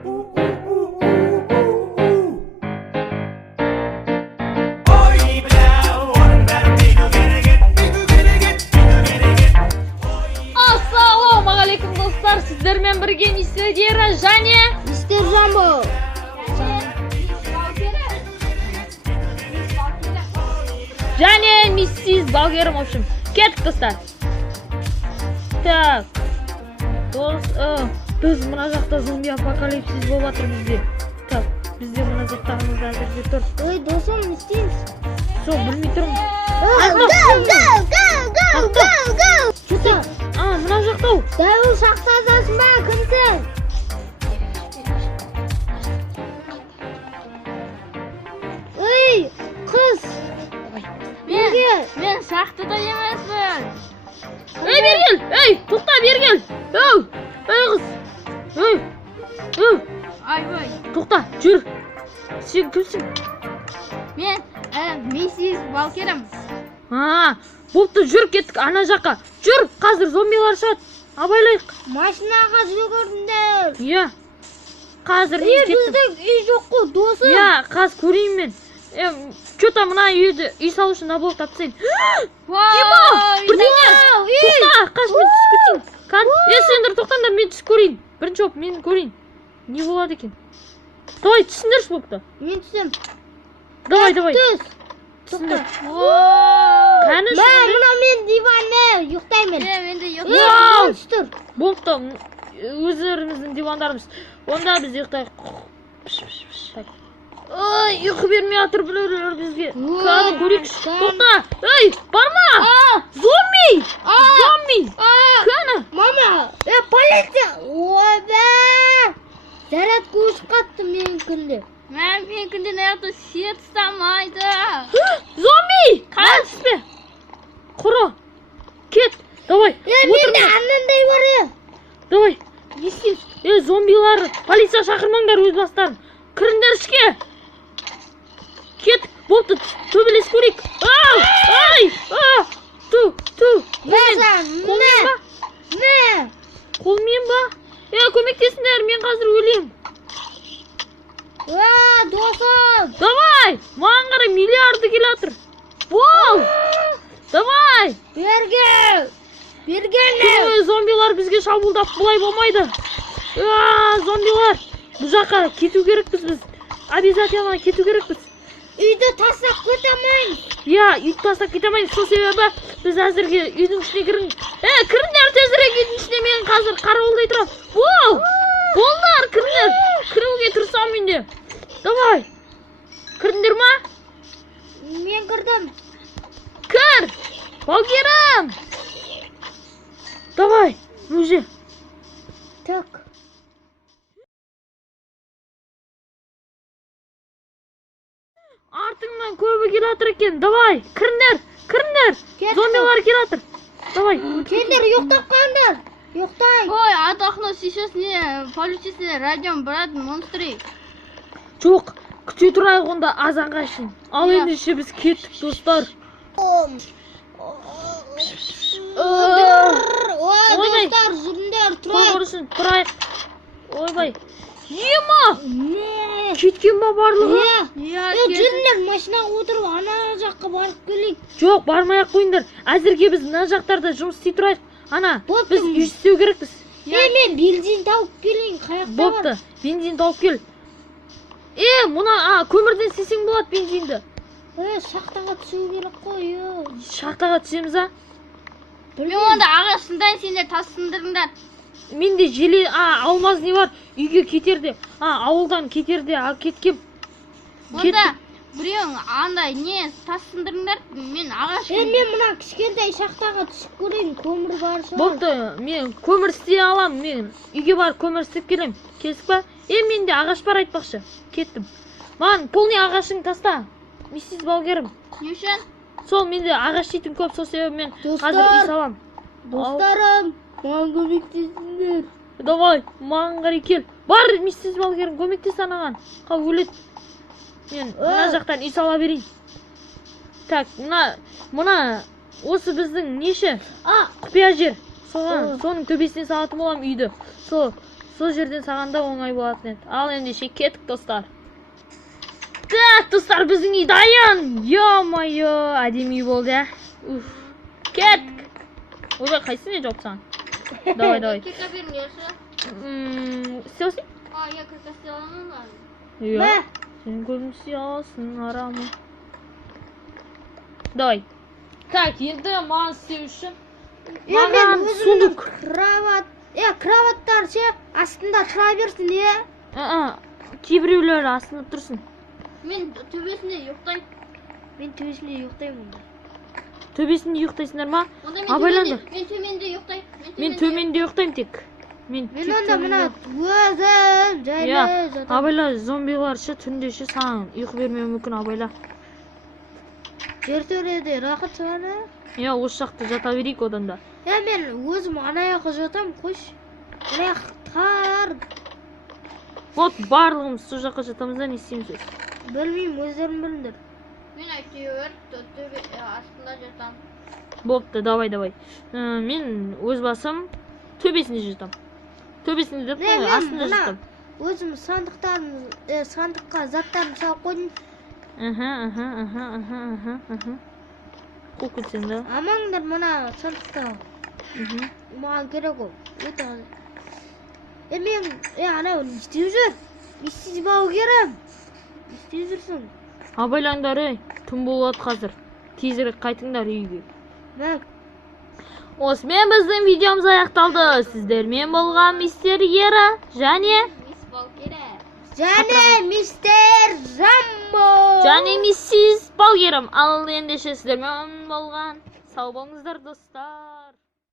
Assalomualaikum do'stlar, sizlarмен birga Mr. Gera және Mr. Jumbo. және Mrs. Balgerim, в общем. Кеттік достар. Так. Біз мына жақта зомби апокалипсис болып жатыр бізде. Так, бізде мына заттарымыз әзірге тұр. Ой, досым, не істейміз? Сол, білмей тұрмын. Go! Что-то? Мына жақта ау. Дәуір шақтазасың ба, кімсің? Ой, қыз. Мен шахтада емеспін. Бергел! Тоқта, бергел! Қыз! Ой. Тоқта, жүр! Сен кімсің? Мен миссис Балкерім. Болыпты, жүр, кеттік ана жаққа. Жүр, қазір зомбилар шығады. Абайлайық. Машинаға жүгірдіңдер. Иә. Қазір мен кеттім. Бізде үй жоқ қой, досым. Иә, қазір көрейін мен. Что-то мына үй салу үшін наболық тапсайын. Дима! Бірдеңе! Тоқта, қаш, мен түсіп кетейін. Сендер тоқтаңдар, мен түсіп көрейін. Бірінші болып, мен көрейін. Не болады екен? Давай, түсіндерші болыпты. Мен түсем. Давай. Түс. Түсіндер. Мына мен диванны ұйықтаймын. Мен де Вау! Түстір. Болыпты, өздеріміздің дивандарымыз. Онда біз ұйықтайық. Ой, ұйқы бермей атыр біреулер бізге. Кәді көрейікші. Тоқта, барма! Зомби! Кәні? Мама, полиция! Ойбә! Заряд көшіп қатты менікінде. Менікінде неғді свет ұстамайды. Зомби! Қай түспе? Құры. Кет. Давай. Менде аннандай бар е. Давай. Не істейміз? Зомбилар. Полиция шақырмаңдар өз бастарын. Кіріңдер ішке. Кет. Болыпты. Төбелес көрейік. Қолмен ба? Көмектесіңдер, мен қазір өлем. Досым! Давай! Маған қарай миллиарды келатыр. Вау! Давай! Бергел! Зомбилар бізге шабуылдап, бұлай болмайды. Зомбилар! Бұл жаққа кету керекпіз біз. Обязательно кету керекпіз. Үйді тастап кетемейін. Үйді тастап кетемейін. Сол себебі біз әзірге үйдің ішіне кіріңіз. Кіріңдер тезірек үйдің ішіне, мен қазір қарауылдай тұрам. Воу! Болдар, кіріңдер. Кіруге тұрсам менде. Давай. Кіріңдер ма? Мен кірдім. Кір! Балгерім! Давай, уже. Так. Артыңнан көбі келатыр екен. Давай, кіріңдер. Зомбилар келатыр. Давай. Сендер ұйықтап қалыңдар. Ұйықтай. Ой, атақны сейчас не полициясы радиом брат монстры. Жоқ, күте тұрайық онда азанға шейін. Ал енді біз кеттік, достар. Ой, достар, жүріңдер, тұрайық. Тұрайық. Ойбай. Ема! Не? Кеткен ба барлығы? Жүріңдер, машинаға отырып, ана жаққа барып келейік. Жоқ, бармай-ақ қойыңдар. Әзірге біз мына жақтарда жұмыс істей тұрайық. Ана, біз үй істеу керекпіз. Мен бензин тауып келейін, қаяқта бар. Бопты, бензин тауып кел. Мұна көмірден істесең болады бензинді. Шахтаға түсу керек қой. Шахтаға түсеміз, Мен онда ағашындайын, сендер тассындырыңдар. Менде желе, алмаз не бар, үйге кетерде, ауылдан кетерде, кеткем. Онда біреуің андай не тассындырыңдар, мен ағаш. Мен мына кішкентай шахтаға түсіп көрейін, көмір бар шығар. Бопты, мен көмір істей алам, мен үйге барып көмір істеп келем. Кесік па? Менде ағаш бар айтпақшы. Кеттім. Маған полный ағашың таста. Миссис Балгерім. Не үшін? Сол менде ағаш дейтін көп, сол себебі мен қазір үй салам. Достарым, маған көмектесіңдер. Давай, маған қарай кел. Бар, миссис Балгерім, көмектес анаған. Өлет. Мен мына жақтан үй сала берейін. Так, мына осы біздің неше? Құпия жер. Соның төбесіне салатын болам үйді. сол жерден саған да оңай болатын еді. Ал ендеше кеттік достар. Так, достар, біздің үй дайын. Ё-моё, әдемі болды, ә. Уф. Кеттік. Ойбай, қайсың не жоқ саған? Давай. Кирка беріңдерші. Істелсің? Я кирка істеламын. Иә. Сен көзім сиясың, арамы. Давай. Так, енді маған істеу үшін. Маған сундук. Кроваттар ше астында тұра берсін, Кейбіреулер астында тұрсын. Мен төбесінде ұйықтаймын. Мен төбесінде ұйықтаймын. Төбесінде ұйықтайсыңдар ма? Онда Абайлаңдар. мен төменде ұйықтаймын. Мен төменде ұйықтаймын тек. Мен онда мына өзім жайлы жатам. Абайла, зомбилар ше түнде ше саған ұйқы бермеуі мүмкін, абайла. Жертөледе рақыт шығар. Осы жақта жата берейік одан да. Мен өзім ана жаққа жатам, қойш. Ана жақтар. Вот барлығымыз сол жаққа жатамыз да, не істейміз өз? Білмеймін, өздерің біліңдер. Мен әйтеуір төбе астында жатам. Бопты, давай. Мен өз басым төбесінде жатам. Төбесінде деп қой, астында жатам. Өзім сандыққа заттарын салып қойдым. Қол көтсең да. Амаңдар мына сандықта. Маған керек ол. Өте аз. Мен анау не істеп жүр? Не істеп бау керем? Не істеп жүрсің? Абайлаңдар, түн болады қазір. Тезірек қайтыңдар үйге. Мәк. Осымен біздің видеомыз аяқталды. Сіздермен болған мистер Ера және Мисс Балкера. Және мистер Жамбо. және миссис Балгерім. Ал ендеше сіздермен болған. Сау болыңыздар достар.